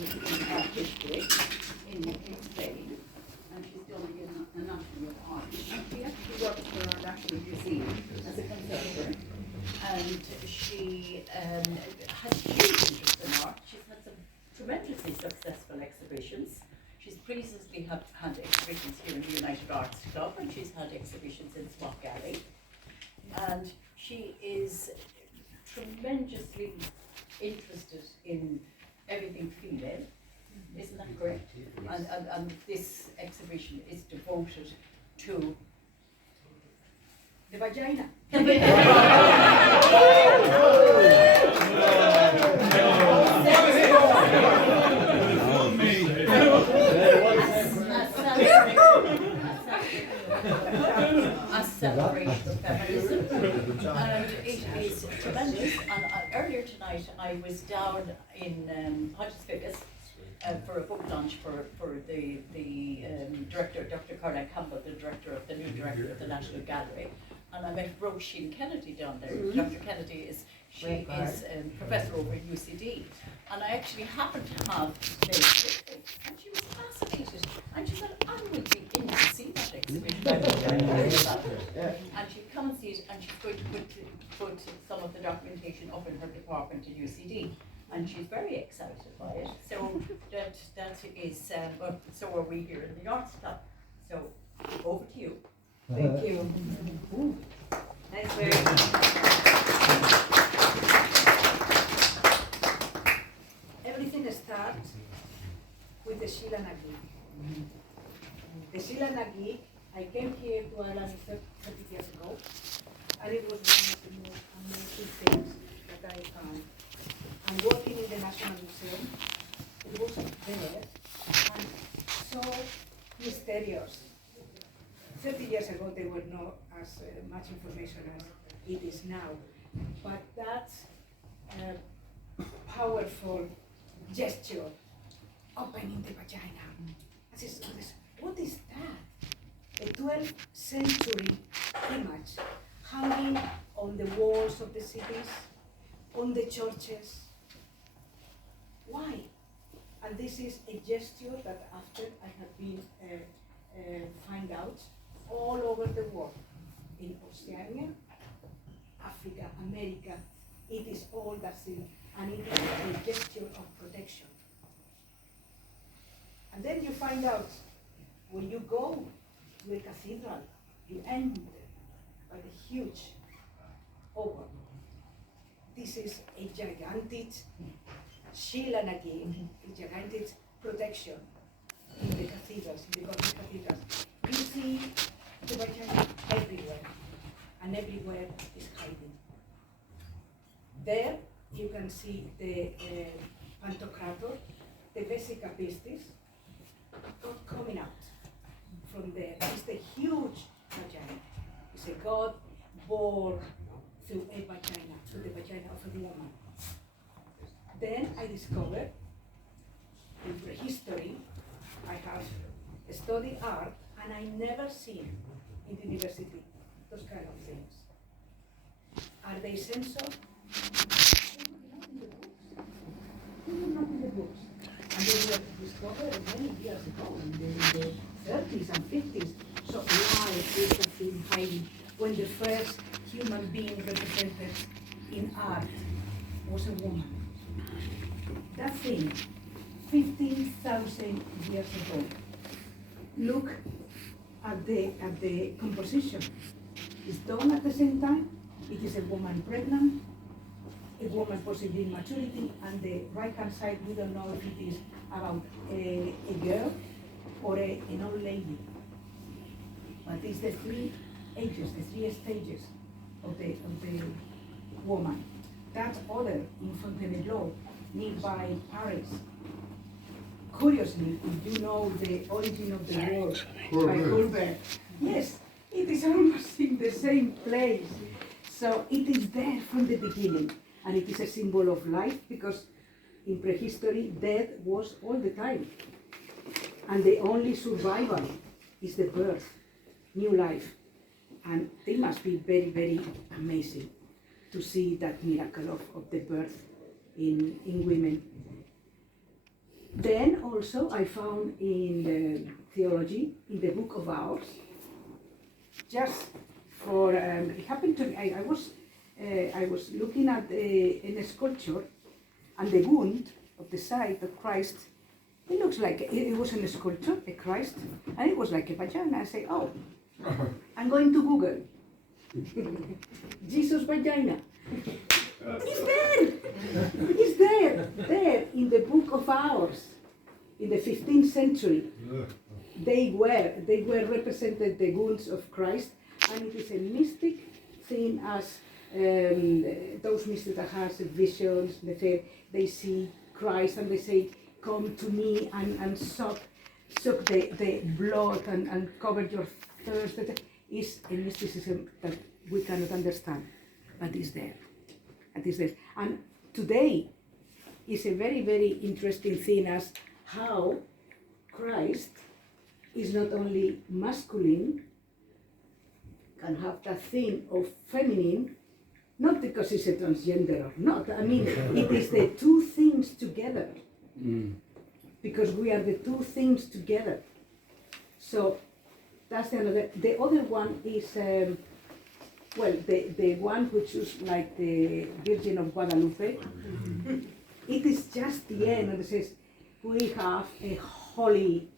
in art history in Spain, and she's done it in anatomy of art. And she actually works for our National Museum as a conservator, and she has huge interest in art. She's had some tremendously successful exhibitions. She's previously had exhibitions here in the United Arts Club, and she's had exhibitions in Swat Gallery. And she is tremendously interested in everything female. Isn't that correct? And this exhibition is devoted to the vagina. A celebration of feminism, and it is tremendous. And earlier tonight I was down in Hodges for a book launch for the director, Dr. Caroline Campbell, the new director of the National Gallery, and I met Roisin Kennedy down there. Dr. Kennedy is professor over at UCD, and I actually happened to have Liz with me, and she was fascinated, and she said, I would be in to see that exhibition. And she'd come and see it, and she's going to put some of the documentation up in her department at UCD, and she's very excited by it. So that is, so are we here in the Arts Club. So over to you. Thank you. Thanks very Everything starts with the Sheila Nagui. The Sheila Nagui, I came here to Ireland 30 years ago, and it was one of the most amazing things that I found. And working in the National Museum, it was there and so mysterious. 30 years ago, there were not as much information as it is now, but that powerful gesture, opening the vagina. What is that? A 12th century image hanging on the walls of the cities, on the churches. Why? And this is a gesture that after I have been find out all over the world, in Oceania, Africa, America, it is all that's in, and it is a gesture of protection. And then you find out, when you go to a cathedral, you enter by the huge oval. This is a gigantic Sheila Nagui, a gigantic protection in the cathedrals, in the Gothic cathedrals. You see the vagina everywhere, and everywhere is hiding. There you can see the Pantocrator, the Vesica Pistis, coming out from there. It's the huge vagina. It's a god born through a vagina, through the vagina of a woman. Then I discovered in prehistory, I have studied art, and I never seen in the university those kind of things. Are they censored? They were not in the books. And they were discovered many years ago, in the 30s and 50s. So why is the thing hiding when the first human being represented in art was a woman? That thing, 15,000 years ago. Look at the composition. It's done at the same time. It is a woman pregnant, a woman possibly in maturity, and the right-hand side, we don't know if it is about a girl or an old lady. But it's the three ages, the three stages of the woman. That other in Fontainebleau, nearby Paris. Curiously, if you know the origin of the word by Courbet, yes, it is almost in the same place. So it is there from the beginning, and it is a symbol of life, because in prehistory, death was all the time. And the only survival is the birth, new life. And it must be very, very amazing to see that miracle of the birth in women. Then also I found in the theology, in the book of Hours, just for, it happened to me, I was looking at in a sculpture, and the wound of the side of Christ, it looks like, it wasn't a sculpture, a Christ, and it was like a vagina. I say, oh, I'm going to Google. Jesus vagina. It's there! It's there in the book of Hours, in the 15th century. They were represented the wounds of Christ, and it is a mystic thing as those mystics that has visions, they see Christ and they say, come to me and suck the blood and cover your thirst. That is a mysticism that we cannot understand, but is there. It is there. And today is a very, very interesting thing as how Christ is not only masculine, can have that thing of feminine, not because it's a transgender or not. I mean, it is the two things together. Because we are the two things together. So that's the other one is, the one which is like the Virgin of Guadalupe. It is just the end, and it says, we have a holy,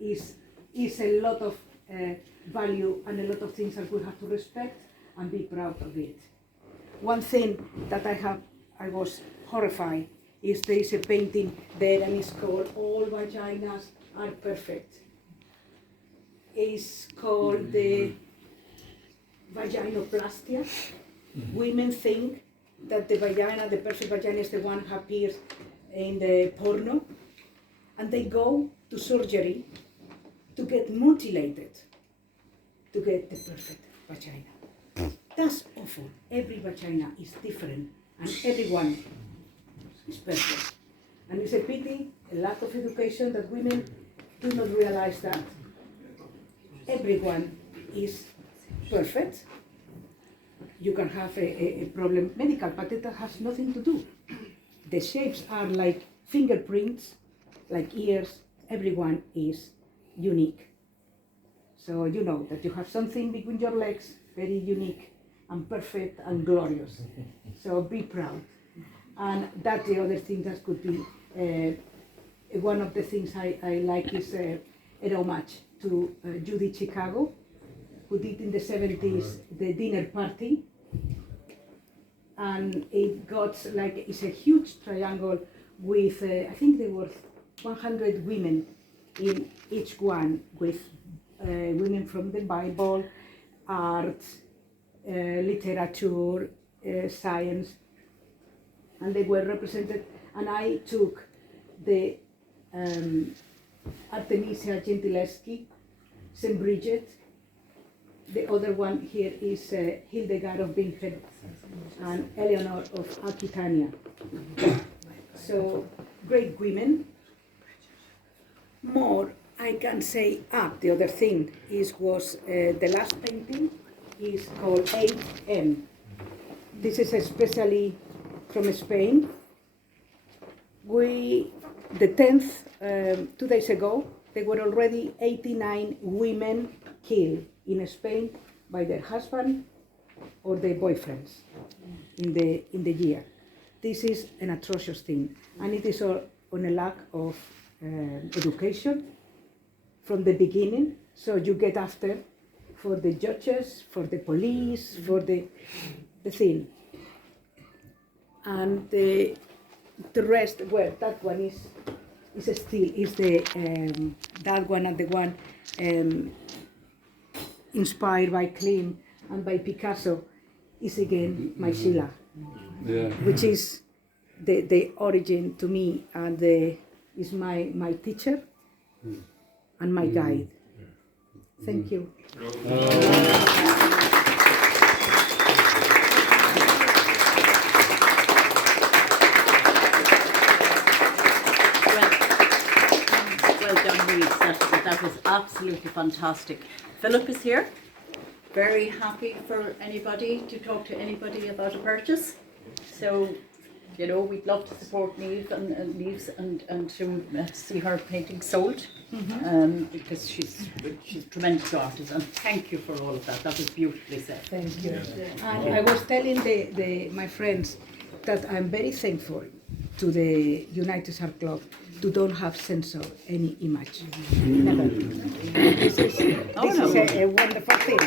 is a lot of value and a lot of things that we have to respect and be proud of it. One thing that I was horrified is there is a painting there and it's called All Vaginas Are Perfect. It's called the vaginoplastia. Women think that the vagina, the perfect vagina, is the one who appears in the porno, and they go to surgery to get mutilated to get the perfect vagina. That's awful. Every vagina is different and everyone is perfect. And it's a pity, a lack of education, that women do not realize that everyone is perfect. You can have a problem medical, but it has nothing to do. The shapes are like fingerprints, like ears. Everyone is unique. So you know that you have something between your legs, very unique and perfect and glorious. So be proud. And that's the other thing that could be, one of the things I like is a homage to Judy Chicago, who did in the 70s the dinner party. And it got like, it's a huge triangle with, I think there were 100 women in each one, with women from the Bible, art, literature, science, and they were represented. And I took the Artemisia Gentileschi, St. Bridget. The other one here is Hildegard of Bingen and Eleanor of Aquitania. So great women. More I can say. The other thing was the last painting is called 8M. This is especially from Spain. The 10th, 2 days ago, there were already 89 women killed in Spain by their husband or their boyfriends in the year. This is an atrocious thing, and it is on a lack of education from the beginning. So you get after for the judges, for the police, for the thing. And the rest, well, that one is the that one, and the one inspired by Klimt and by Picasso is again my Sheila, which is the origin to me, and is my teacher and my guide. Thank you. Well done, Nieves. That was absolutely fantastic. Philip is here. Very happy for anybody to talk to anybody about a purchase. So You know, we'd love to support Nieves and to see her painting sold, because she's a tremendous artist. And thank you for all of that. That was beautifully said. Thank you. And I was telling my friends that I'm very thankful to the United Art Club to don't have censor any image. Never. This is a wonderful thing.